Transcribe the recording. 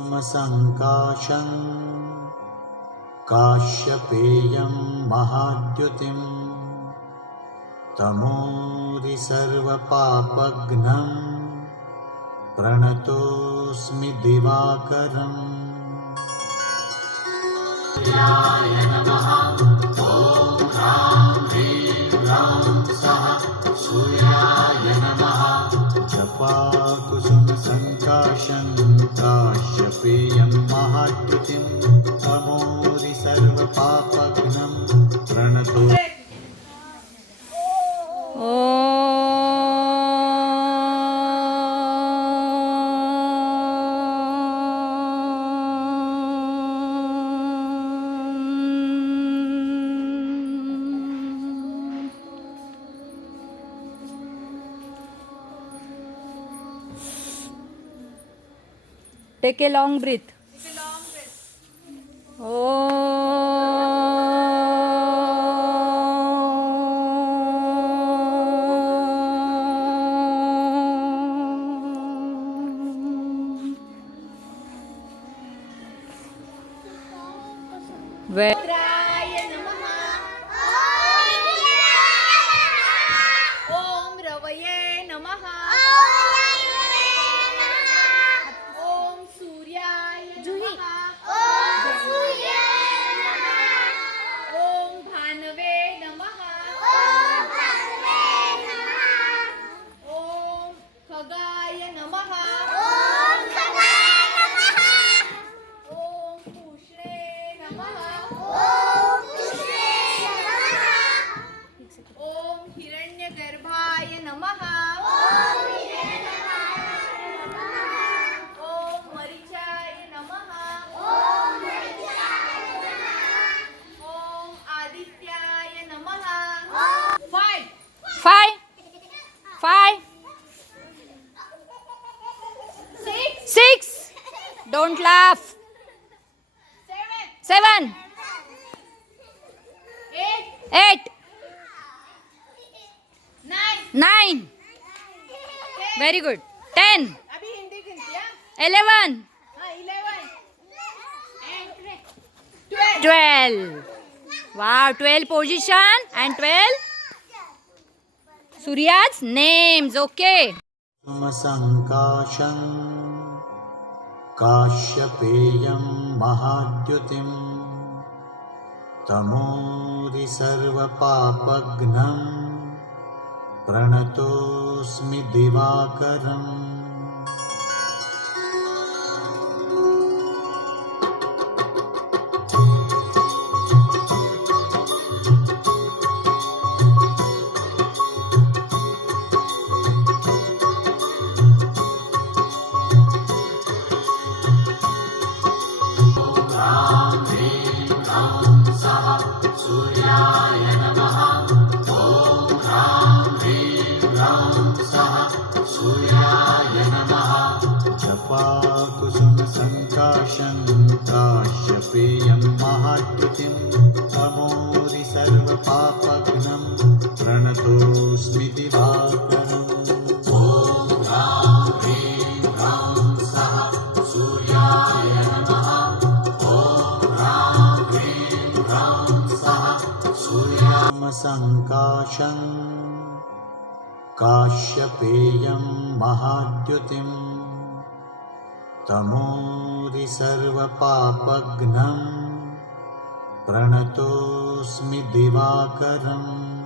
संकाशं काश्यपेयं महाद्युतिं तमोरि सर्वपापघ्नं प्रणतोऽस्मि दिवाकरम्। सूर्याय नमः। ॐ ह्रां ह्रीं ह्रौं सः सूर्याय नमः। जपाकुसुमसङ्काशं काश्यपेयं महाद्युतिं तमोरि सर्वपापघ्नं प्रणतो। Take a long breath. रुद्राय नमः। ओम रवये नमः। ओम सूर्याय नमः। ओम भानवे नमः। ओम खगाय नमः। ओम पूष्णे नमः। ओम हिरण्यगर्भाय नमः। ओम मरीचाय नमः। ओम आदित्याय नमः। 5 Five. 6. Don't laugh. 7. 8. 9. Very good. 10. अभी हिंदी गिनती है। 11. 11 and 12. Wow, 12 position and 12 Surya's names. Okay. संकाशं काश्यपेयं महाद्युतिं तमोरि सर्वपापघ्नं प्रणतोऽस्मि दिवाकरम्। सूर्याय नमः। ॐ ह्रां ह्रीं ह्रौं सः सूर्याय नमः। जपाकुसुमसङ्काशं काश्यपेयं महाद्युतिं तमोरि सर्वपापघ्नं प्रणतोऽस्मि दिवाकरम्। ॐ ह्रां ह्रीं ह्रौं सः सूर्याय नमः। संकाशं काश्यपेयं महाद्युतिं तमोरि सर्वपापघ्नं प्रणतोऽस्मि दिवाकरम्।